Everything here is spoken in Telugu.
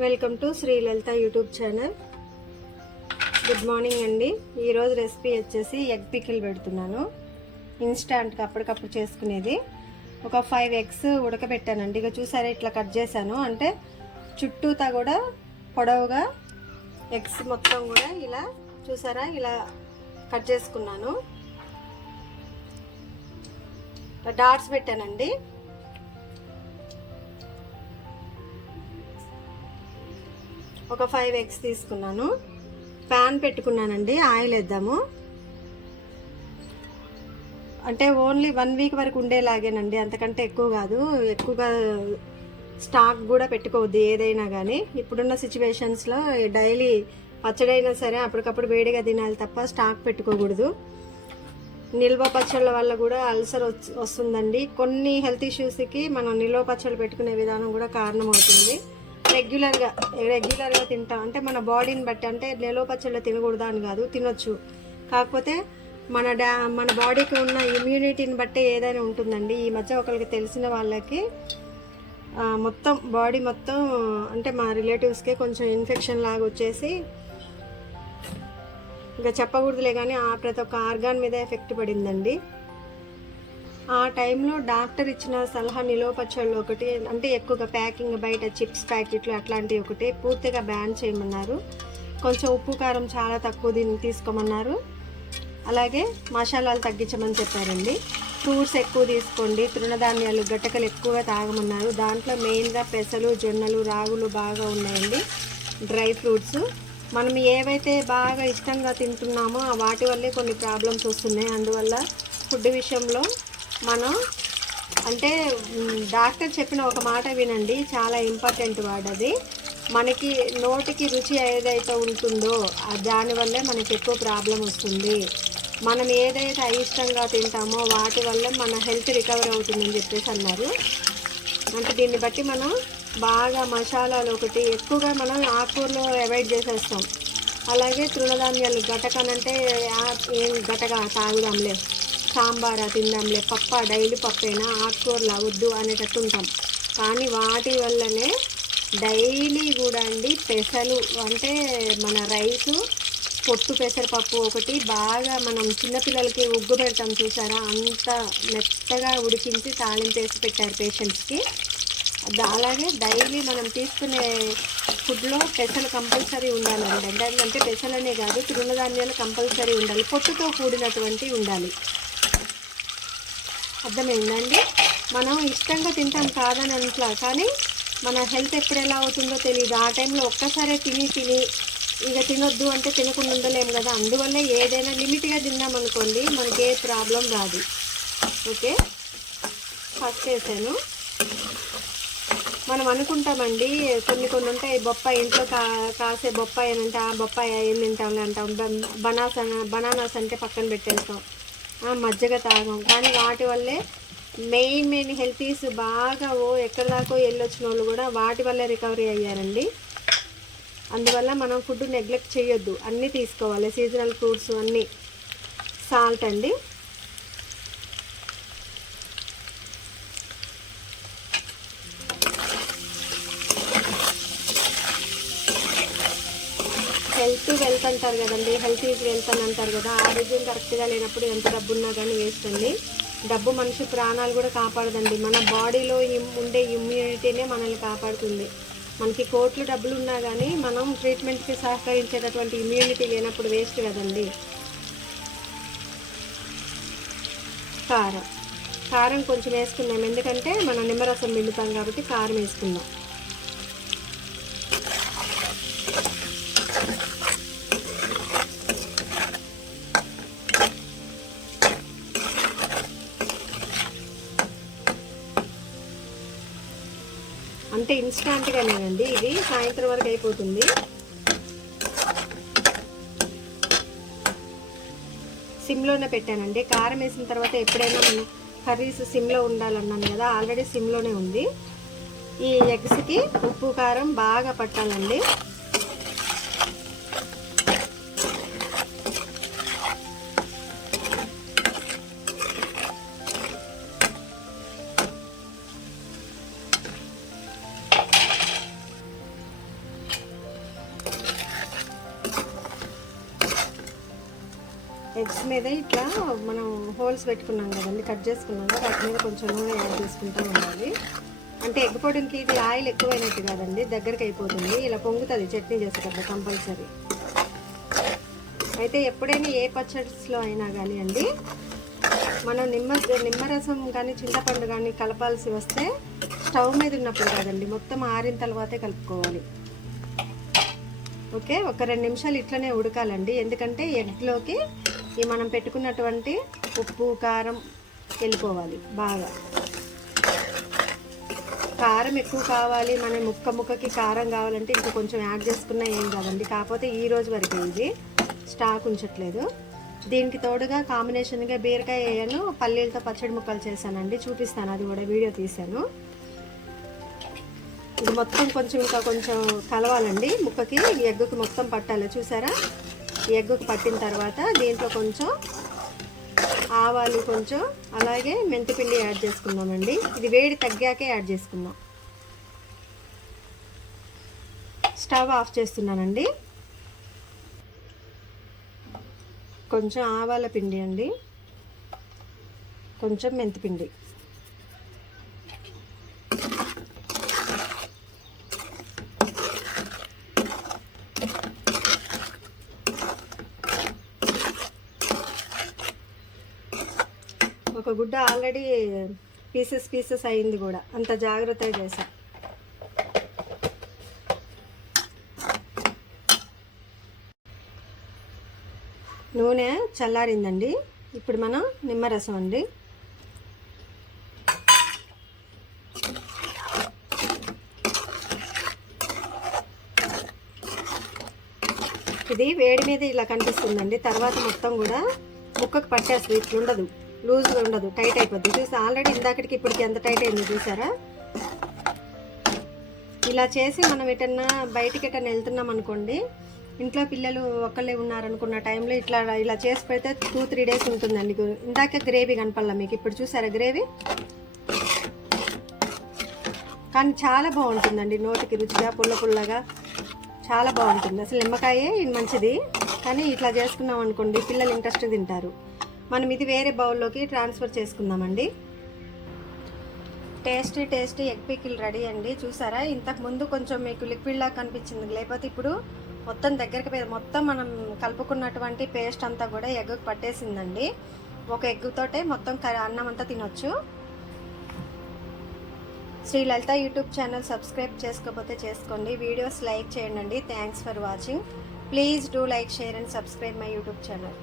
Welcome to Sri Lalitha YouTube channel. Good morning అండి. ఈరోజు రెసిపీ వచ్చేసి ఎగ్ పికిల్ పెడుతున్నాను. ఇన్స్టాంట్గా అప్పటికప్పుడు చేసుకునేది. ఒక 5 ఎగ్స్ ఉడకబెట్టానండి. ఇక చూసారా ఇట్లా కట్ చేశాను. అంటే చుట్టూతా కూడా పొడవుగా ఎగ్స్ మొత్తం కూడా ఇలా చూసారా ఇలా కట్ చేసుకున్నాను. డాట్స్ పెట్టానండి. ఒక 5 ఎగ్స్ తీసుకున్నాను. ప్యాన్ పెట్టుకున్నానండి. ఆయిల్ వేద్దాము. అంటే ఓన్లీ 1 వీక్ వరకు ఉండేలాగేనండి, అంతకంటే ఎక్కువ కాదు. ఎక్కువగా స్టాక్ కూడా పెట్టుకోవద్దు ఏదైనా కానీ. ఇప్పుడున్న సిచ్యువేషన్స్లో డైలీ పచ్చడైనా సరే అప్పటికప్పుడు వేడిగా తినాలి తప్ప స్టాక్ పెట్టుకోకూడదు. నిల్వ పచ్చళ్ళ వల్ల కూడా అల్సర్ వస్తుందండి. కొన్ని హెల్త్ ఇష్యూస్కి మనం నిల్వ పచ్చళ్ళు పెట్టుకునే విధానం కూడా కారణం అవుతుంది. రెగ్యులర్గా తింటాం అంటే మన బాడీని బట్టి, అంటే నిల్వ పచ్చళ్ళు తినకూడదా అని కాదు, తినొచ్చు. కాకపోతే మన బాడీకి ఉన్న ఇమ్యూనిటీని బట్టి ఏదైనా ఉంటుందండి. ఈ మధ్య ఒకరికి తెలిసిన వాళ్ళకి మొత్తం బాడీ మొత్తం, అంటే మా రిలేటివ్స్కే కొంచెం ఇన్ఫెక్షన్ లాగా వచ్చేసి, ఇంకా చెప్పకూడదులే కానీ ప్రతి ఒక్క ఆర్గాన్ మీద ఎఫెక్ట్ పడిందండి. ఆ టైంలో డాక్టర్ ఇచ్చిన సలహా నిలువ పచ్చళ్ళు ఒకటి, అంటే ఎక్కువగా ప్యాకింగ్ బయట చిప్స్ ప్యాకెట్లు అట్లాంటివి ఒకటి పూర్తిగా బ్యాన్ చేయమన్నారు. కొంచెం ఉప్పు కారం చాలా తక్కువ తీసుకోమన్నారు. అలాగే మసాలాలు తగ్గించమని చెప్పారండి. ఫ్రూట్స్ ఎక్కువ తీసుకోండి, తృణధాన్యాలు గట్టకలు ఎక్కువగా తాగమన్నారు. దాంట్లో మెయిన్గా పెసలు, జొన్నలు, రాగులు బాగా ఉన్నాయండి. డ్రై ఫ్రూట్స్ మనం ఏవైతే బాగా ఇష్టంగా తింటున్నామో వాటి వల్లే కొన్ని ప్రాబ్లమ్స్ వస్తున్నాయి. అందువల్ల ఫుడ్ విషయంలో మనం, అంటే డాక్టర్ చెప్పిన ఒక మాట వినండి, చాలా ఇంపార్టెంట్ వర్డ్ అది. మనకి నోటికి రుచి ఏదైతే ఉంటుందో దానివల్లే మనకి ఎక్కువ ప్రాబ్లం వస్తుంది. మనం ఏదైతే అయిష్టంగా తింటామో వాటి వల్ల మన హెల్త్ రికవర్ అవుతుందని చెప్పేసి అన్నారు. అంటే దీన్ని బట్టి మనం బాగా మసాలాలు ఒకటి ఎక్కువగా మనం ఆకుకూరలు అవాయిడ్ చేసేస్తాం. అలాగే తృణధాన్యాలు గటకనంటే ఏం గటగా తాగుదాంలే, సాంబారా తిందాంలే, పప్ప డైలీ పప్పైనా ఆకుకూరలు అవద్దు అనేటట్టు ఉంటాం. కానీ వాటి వల్లనే డైలీ కూడా అండి పెసలు, అంటే మన రైసు పొట్టు పెసరపప్పు ఒకటి బాగా మనం చిన్నపిల్లలకి ఉగ్గు పెడతాం చూసారా, అంత మెత్తగా ఉడికించి తాలింపేసి పెట్టారు పేషెంట్స్కి. అలాగే డైలీ మనం తీసుకునే ఫుడ్లో పెసలు కంపల్సరీ ఉండాలండి. అంటే పెసలనే కాదు, తృణధాన్యాలు కంపల్సరీ ఉండాలి, పొట్టుతో కూడినటువంటి ఉండాలి. అర్థమైందండి. మనం ఇష్టంగా తింటాం కాదని అంట్లా, కానీ మన హెల్త్ ఎప్పుడు ఎలా అవుతుందో తెలియదు. ఆ టైంలో ఒక్కసారే తిని ఇక తినొద్దు అంటే తినకుండా ఉండలేము కదా. అందువల్ల ఏదైనా లిమిట్గా తిందామనుకోండి మనకి ఏ ప్రాబ్లం రాదు. ఓకే, ఫస్ట్ వేసాను. మనం అనుకుంటామండి కొన్ని ఉంటాయి, బొప్పాయి ఇంట్లో కాసే బొప్పాయి అని అంటే ఆ బొప్పాయి ఏం తింటాంలే అంటాం. బనానాస్ అంటే పక్కన పెట్టేస్తాం, మజ్జిగ తాగం. కానీ వాటి వల్లే మెయిన్ హెల్త్ ఇష్యూస్ బాగా ఎక్కడి దాకో వెళ్ళొచ్చిన వాళ్ళు కూడా వాటి వల్లే రికవరీ అయ్యారండి. అందువల్ల మనం ఫుడ్ నెగ్లెక్ట్ చేయొద్దు, అన్నీ తీసుకోవాలి. సీజనల్ ఫ్రూట్స్ అన్నీ. సాల్ట్ అండి, హెల్త్ వెల్త్ అంటారు కదండి, హెల్త్ ఈజ్ వెల్త్ అని అంటారు కదా. ఆరోగ్యం కరెక్ట్గా లేనప్పుడు ఎంత డబ్బు ఉన్నా కానీ వేస్ట్ అండి. డబ్బు మనిషి ప్రాణాలు కూడా కాపాడదండి. మన బాడీలో ఉండే ఇమ్యూనిటీనే మనల్ని కాపాడుతుంది. మనకి కోట్లు డబ్బులు ఉన్నా కానీ మనం ట్రీట్మెంట్కి సహకరించేటటువంటి ఇమ్యూనిటీ లేనప్పుడు వేస్ట్ కదండి. కారం కొంచెం వేసుకున్నాం, ఎందుకంటే మనం నిమ్మరసం పిండుతాం కాబట్టి కారం వేసుకున్నాం. అంటే ఇన్స్టాంట్గానేనండి, ఇది సాయంత్రం వరకు అయిపోతుంది. సిమ్లోనే పెట్టానండి. కారం వేసిన తర్వాత ఎప్పుడైనా కర్రీస్ సిమ్లో ఉండాలన్నాను కదా, ఆల్రెడీ సిమ్లోనే ఉంది. ఈ ఎగ్స్కి ఉప్పు కారం బాగా పట్టాలండి. ఎగ్స్ మీద ఇట్లా మనం హోల్స్ పెట్టుకున్నాం కదండి, కట్ చేసుకున్నాం కదా, వాటి మీద కొంచెం నూనె యాడ్ చేసుకుంటూ ఉండాలి. అంటే ఎగ్ పొడికి ఇది ఆయిల్ ఎక్కువైనట్టు కాదండి, దగ్గరికి అయిపోతుంది. ఇలా పొంగుతుంది చట్నీ చేసేటప్పుడు కంపల్సరీ. అయితే ఎప్పుడైనా ఏ పచ్చడిలో అయినా కానీ అండి, మనం నిమ్మరసం కానీ చింతపండు కానీ కలపాల్సి వస్తే స్టవ్ మీద ఉన్నప్పుడు కాదండి, మొత్తం ఆరిన తర్వాతే కలుపుకోవాలి. ఓకే, ఒక 2 నిమిషాలు ఇట్లనే ఉడకాలండి. ఎందుకంటే ఎగ్లోకి ఈ మనం పెట్టుకున్నటువంటి ఉప్పు కారం వెళ్ళిపోవాలి బాగా. కారం ఎక్కువ కావాలి, మన ముక్కకి కారం కావాలంటే ఇంకా కొంచెం యాడ్ చేసుకున్నా ఏం కాదండి. కాకపోతే ఈ రోజు వరకు ఇది స్టాక్ ఉంచట్లేదు. దీనికి తోడుగా కాంబినేషన్గా బీరకాయ వేయను పల్లీలతో పచ్చడి ముక్కలు చేశానండి, చూపిస్తాను, అది కూడా వీడియో తీశాను. ఇది మొత్తం కొంచెం ఇంకా కొంచెం కలవాలండి, ముక్కకి ఎగ్గుకి మొత్తం పట్టాలి. చూసారా, ఈ ఎగ్గుకి పట్టిన తర్వాత దీంట్లో కొంచెం ఆవాలు కొంచెం అలాగే మెంతిపిండి యాడ్ చేసుకుందామండి. ఇది వేడి తగ్గాకే యాడ్ చేసుకుందాం. స్టవ్ ఆఫ్ చేస్తున్నానండి. కొంచెం ఆవాల పిండి అండి, కొంచెం మెంతిపిండి, ఒక గుడ్డ ఆల్రెడీ పీసెస్ అయింది కూడా, అంత జాగ్రత్తగా చేసా. నూనె చల్లారిందండి. ఇప్పుడు మనం నిమ్మరసం అండి, ఇది వేడి మీద ఇలా కనిపిస్తుందండి. తర్వాత మొత్తం కూడా ముక్కకు పట్టేస్తుంది, ఇట్లా ఉండదు, లూజ్గా ఉండదు, టైట్ అయిపోద్ది. చూసి ఆల్రెడీ ఇందాకటికి ఇప్పటికి ఎంత టైట్ అయింది చూసారా. ఇలా చేసి మనం ఎటన్నా బయటికి ఎటన్నా వెళ్తున్నాం అనుకోండి, ఇంట్లో పిల్లలు ఒక్కళ్ళే ఉన్నారనుకున్న టైంలో ఇలా చేసి పెడితే 2-3 డేస్ ఉంటుందండి. ఇందాక గ్రేవీ కనపడాల మీకు, ఇప్పుడు చూసారా గ్రేవీ, కానీ చాలా బాగుంటుందండి. నోటికి రుచిగా పుల్లగా చాలా బాగుంటుంది. అసలు నిమ్మకాయే మంచిది, కానీ ఇట్లా చేసుకున్నాం అనుకోండి పిల్లలు ఇంట్రెస్ట్ తింటారు. మనం ఇది వేరే బౌల్లోకి ట్రాన్స్ఫర్ చేసుకుందామండి. టేస్టీ ఎగ్ పికిల్ రెడీ అండి. చూసారా, ఇంతకు ముందు కొంచెం మీకు లిక్విడ్లా కనిపించింది, లేకపోతే ఇప్పుడు మొత్తం దగ్గరికి పోయి మొత్తం మనం కలుపుకున్నటువంటి పేస్ట్ అంతా కూడా ఎగ్గుకు పట్టేసిందండి. ఒక ఎగ్గుతోటే మొత్తం అన్నం అంతా తినొచ్చు. Shri Lalitha YouTube channel subscribe చేసుకోకపోతే చేసుకోండి. వీడియోస్ లైక్ చేయండి. Thanks for watching. Please do like, share and subscribe my YouTube channel.